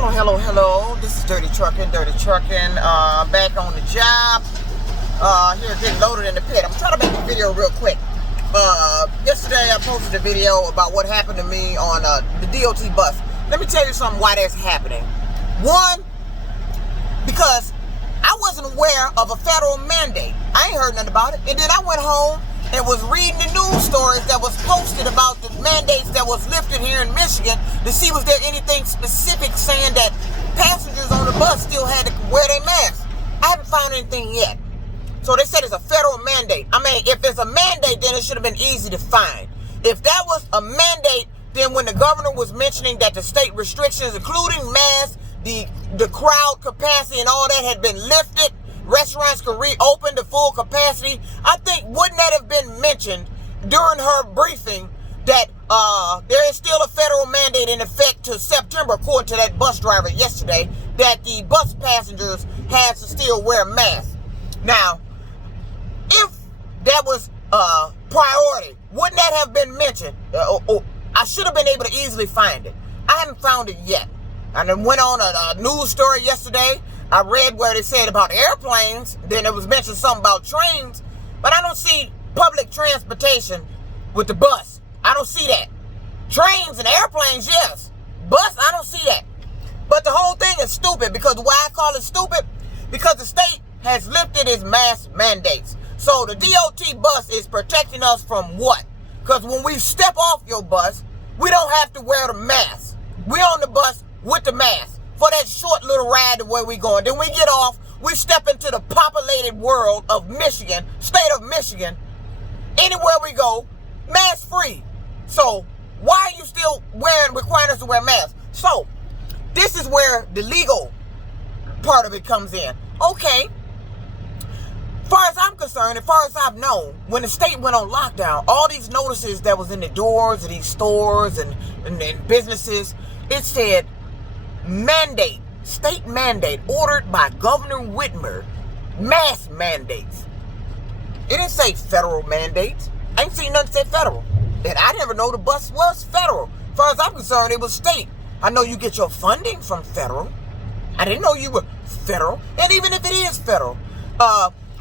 Hello. This is Dirty Trucking. Back on the job. Here getting loaded in the pit. I'm trying to make a video real quick. Yesterday I posted a video about what happened to me on the DOT bus. Let me tell you something why that's happening. One, because I wasn't aware of a federal mandate. I ain't heard nothing about it. And then I went home and was reading the news stories that was posted about the mandates that was lifted here in Michigan to see was there anything specific saying that passengers on the bus still had to wear their masks. I haven't found anything yet. So they said it's a federal mandate. I mean, if it's a mandate, then it should have been easy to find. If that was a mandate, then when the governor was mentioning that the state restrictions, including masks, the crowd capacity and all that had been lifted, restaurants could reopen to full capacity, I think wouldn't that have been mentioned during her briefing that there is still a federal mandate in effect to September, according to that bus driver yesterday, that the bus passengers has to still wear masks. Now, if that was priority, wouldn't that have been mentioned? I should have been able to easily find it. I haven't found it yet. I then went on a news story yesterday. I read where they said about airplanes. Then it was mentioned something about trains. But I don't see public transportation with the bus. I don't see that. Trains and airplanes, yes. Bus, I don't see that. But the whole thing is stupid. Because why I call it stupid? Because the state has lifted its mask mandates. So the DOT bus is protecting us from what? Because when we step off your bus, we don't have to wear the mask. We're on the bus with the mask for that short little ride to where we going. Then we get off, we step into the populated world of Michigan, state of Michigan. Anywhere we go, mask free. So why are you still requiring us to wear masks? So this is where the legal part of it comes in. Okay. Far as I'm concerned, as far as I've known, when the state went on lockdown, all these notices that was in the doors of these stores and businesses, it said mandate, state mandate ordered by Governor Whitmer, mask mandates. It didn't say federal mandates. I ain't seen nothing say federal. And I never know the bus was federal. As far as I'm concerned, it was state. I know you get your funding from federal. I didn't know you were federal. And even if it is federal,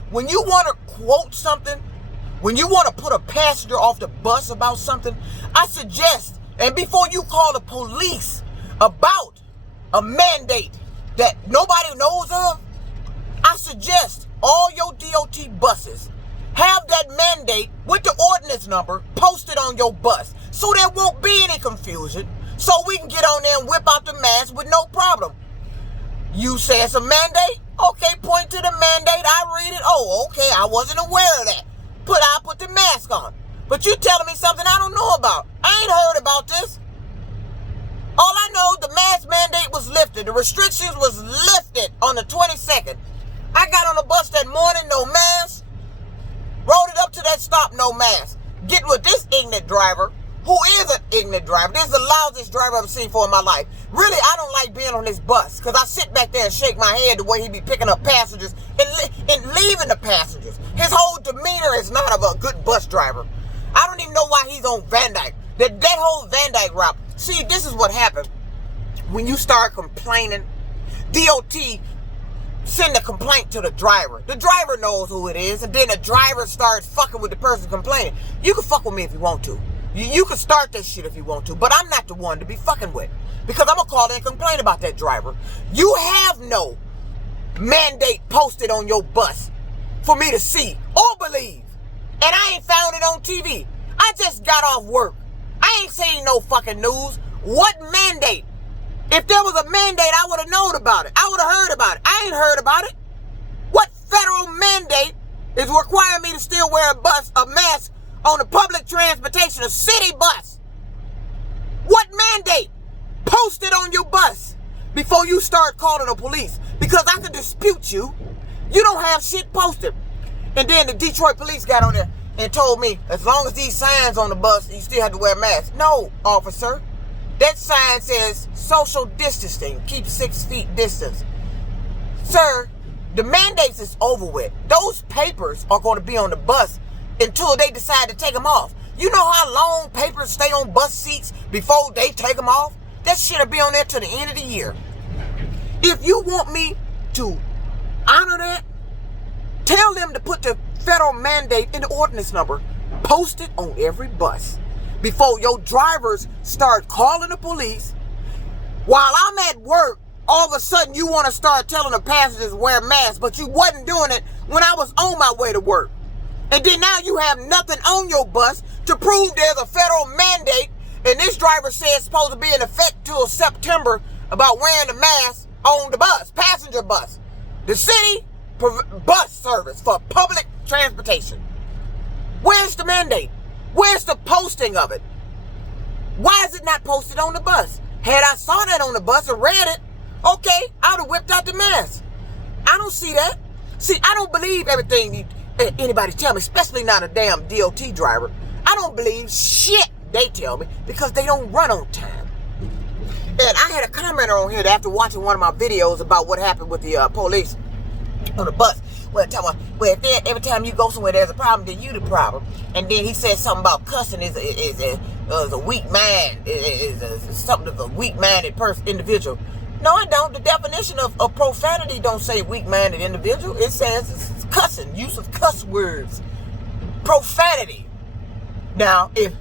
when you want to quote something, when you want to put a passenger off the bus about something, I suggest, and before you call the police about a mandate that nobody knows of, I suggest all your DOT buses have that mandate with the ordinance number posted on your bus so there won't be any confusion, so we can get on there and whip out the mask with no problem. You say it's a mandate? Okay, point to the mandate. I read it. Oh, okay, I wasn't aware of that. I put the mask on. But you telling me something I don't know about. I ain't heard about this. All I know, the mask mandate was lifted. The restrictions was lifted on the 22nd. I got on the bus that morning, no mask. Rode it up to that stop, no mask. Get with this ignorant driver, who is an ignorant driver. This is the loudest driver I've seen for in my life. Really, I don't like being on this bus because I sit back there and shake my head the way he be picking up passengers and leaving the passengers. His whole demeanor is not of a good bus driver. I don't even know why he's on Van Dyke. That whole Van Dyke route. See, this is what happened. When you start complaining, DOT send a complaint to the driver. The driver knows who it is, and then the driver starts fucking with the person complaining. You can fuck with me if you want to. You can start that shit if you want to, but I'm not the one to be fucking with. Because I'm going to call in and complain about that driver. You have no mandate posted on your bus for me to see or believe. And I ain't found it on TV. I just got off work. I ain't seen no fucking news. What mandate? If there was a mandate, I would have known about it. I would have heard about it. I ain't heard about it. What federal mandate is requiring me to still wear a mask on a public transportation, a city bus? What mandate? Post it on your bus before you start calling the police, because I can dispute you. You don't have shit posted. And then the Detroit police got on there and told me, as long as these signs on the bus, you still have to wear a mask. No, officer. That sign says social distancing, keep 6 feet distance. Sir, the mandates is over with. Those papers are going to be on the bus until they decide to take them off. You know how long papers stay on bus seats before they take them off? That shit'll be on there till the end of the year. If you want me to honor that, tell them to put the federal mandate in the ordinance number. Post it on every bus before your drivers start calling the police. While I'm at work, all of a sudden you want to start telling the passengers to wear masks, but you wasn't doing it when I was on my way to work. And then now you have nothing on your bus to prove there's a federal mandate, and this driver says it's supposed to be in effect till September about wearing the mask on the bus, passenger bus. The city bus service for public transportation. Where's the mandate? Where's the posting of it? Why is it not posted on the bus? Had I saw that on the bus and read it, okay, I would have whipped out the mask. I don't see that. See, I don't believe everything anybody tell me, especially not a damn DOT driver. I don't believe shit they tell me because they don't run on time. And I had a commenter on here that after watching one of my videos about what happened with the police on the bus. Well, every time you go somewhere there's a problem, then you the problem. And then he said something about cussing is a weak man, is something of a weak-minded individual. No, I don't. The definition of profanity don't say weak-minded individual. It says it's cussing, use of cuss words, profanity. Now, if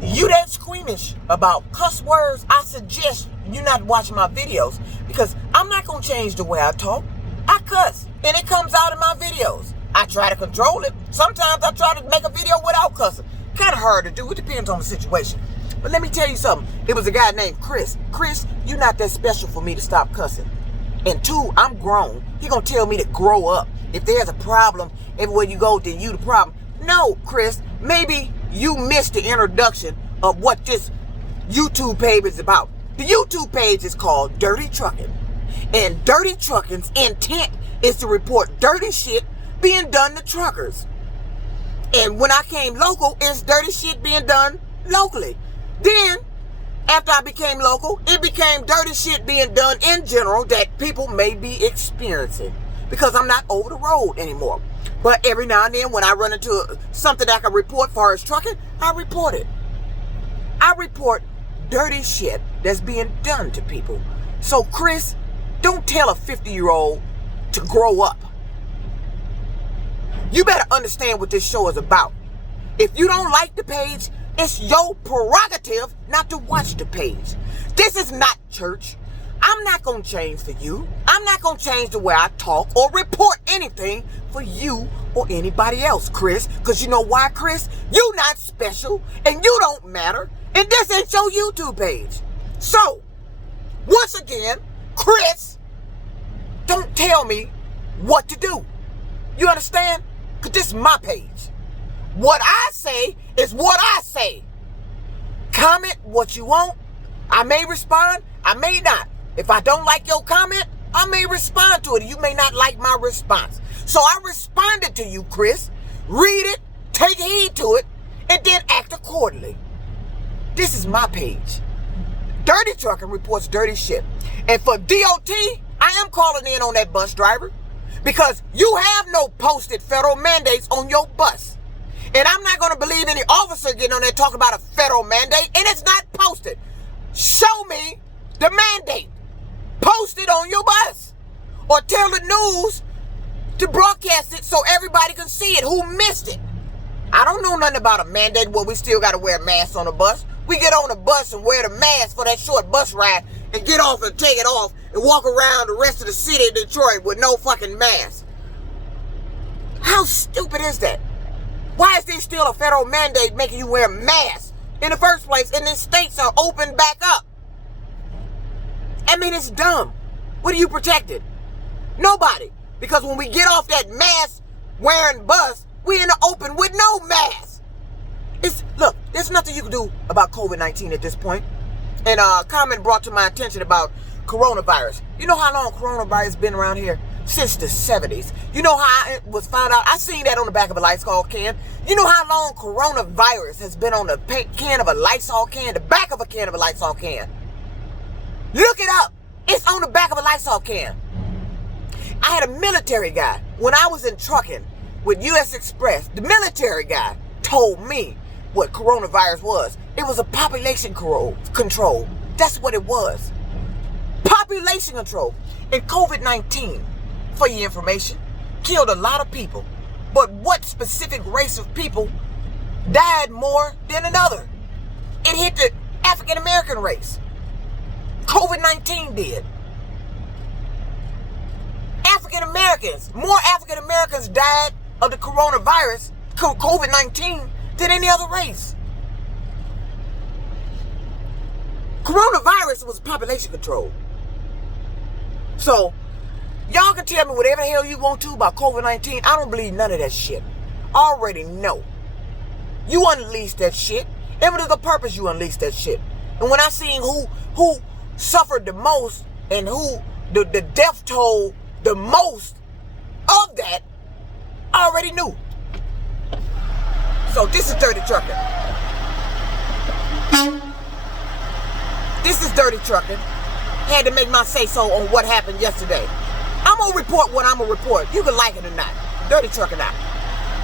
you that squeamish about cuss words, I suggest you not watch my videos because I'm not going to change the way I talk. I cuss, and it comes out in my videos. I try to control it. Sometimes I try to make a video without cussing. Kind of hard to do. It depends on the situation. But let me tell you something. It was a guy named Chris. Chris, you're not that special for me to stop cussing. And two, I'm grown. He gonna tell me to grow up. If there's a problem, everywhere you go, then you the problem. No, Chris, maybe you missed the introduction of what this YouTube page is about. The YouTube page is called Dirty Trucking. And Dirty Trucking's intent is to report dirty shit being done to truckers. And when I came local, it's dirty shit being done locally. Then, after I became local, it became dirty shit being done in general that people may be experiencing. Because I'm not over the road anymore. But every now and then when I run into something that I can report as far as trucking, I report it. I report dirty shit that's being done to people. So Chris, don't tell a 50-year-old to grow up. You better understand what this show is about. If you don't like the page, it's your prerogative not to watch the page. This is not church. I'm not going to change for you. I'm not going to change the way I talk or report anything for you or anybody else, Chris. Because you know why, Chris? You not special and you don't matter. And this ain't your YouTube page. So, once again, Chris, don't tell me what to do. You understand? Because this is my page. What I say is what I say. Comment what you want. I may respond. I may not. If I don't like your comment, I may respond to it. You may not like my response. So I responded to you, Chris. Read it, take heed to it, and then act accordingly. This is my page. Dirty Trucking reports dirty shit. And for DOT, I am calling in on that bus driver because you have no posted federal mandates on your bus. And I'm not going to believe any officer getting on there talking about a federal mandate and it's not posted. Show me the mandate. Post it on your bus. Or tell the news to broadcast it so everybody can see it who missed it. I don't know nothing about a mandate where we still got to wear masks on the bus. We get on the bus and wear the mask for that short bus ride and get off and take it off and walk around the rest of the city of Detroit with no fucking mask. How stupid is that? Why is there still a federal mandate making you wear masks in the first place and then states are open back up? I mean, it's dumb. What are you protecting? Nobody. Because when we get off that mask wearing bus, we in the open with no mask. Look, there's nothing you can do about COVID-19 at this point. And a comment brought to my attention about coronavirus. You know how long coronavirus been around here? Since the 70s. You know how it was found out? I seen that on the back of a Lysol can. You know how long coronavirus has been on the can of a Lysol can? The back of a can of a Lysol can. Look it up. It's on the back of a Lysol can. I had a military guy. When I was in trucking with U.S. Express, the military guy told me what coronavirus was. It was a population control. That's what it was. population control. And COVID-19, for your information, killed a lot of people. But what specific race of people died more than another? It hit the African American race. COVID-19 did. African Americans, more African Americans died of the coronavirus, COVID-19, than any other race. Coronavirus was population control. So, y'all can tell me whatever the hell you want to about COVID-19. I don't believe none of that shit. I already know. You unleashed that shit. And what is the purpose you unleashed that shit? And when I seen who suffered the most and who the death toll the most of that, I already knew. So this is Dirty Trucking. This is Dirty Trucking. Had to make my say-so on what happened yesterday. I'm going to report what I'm going to report. You can like it or not. Dirty Trucking out.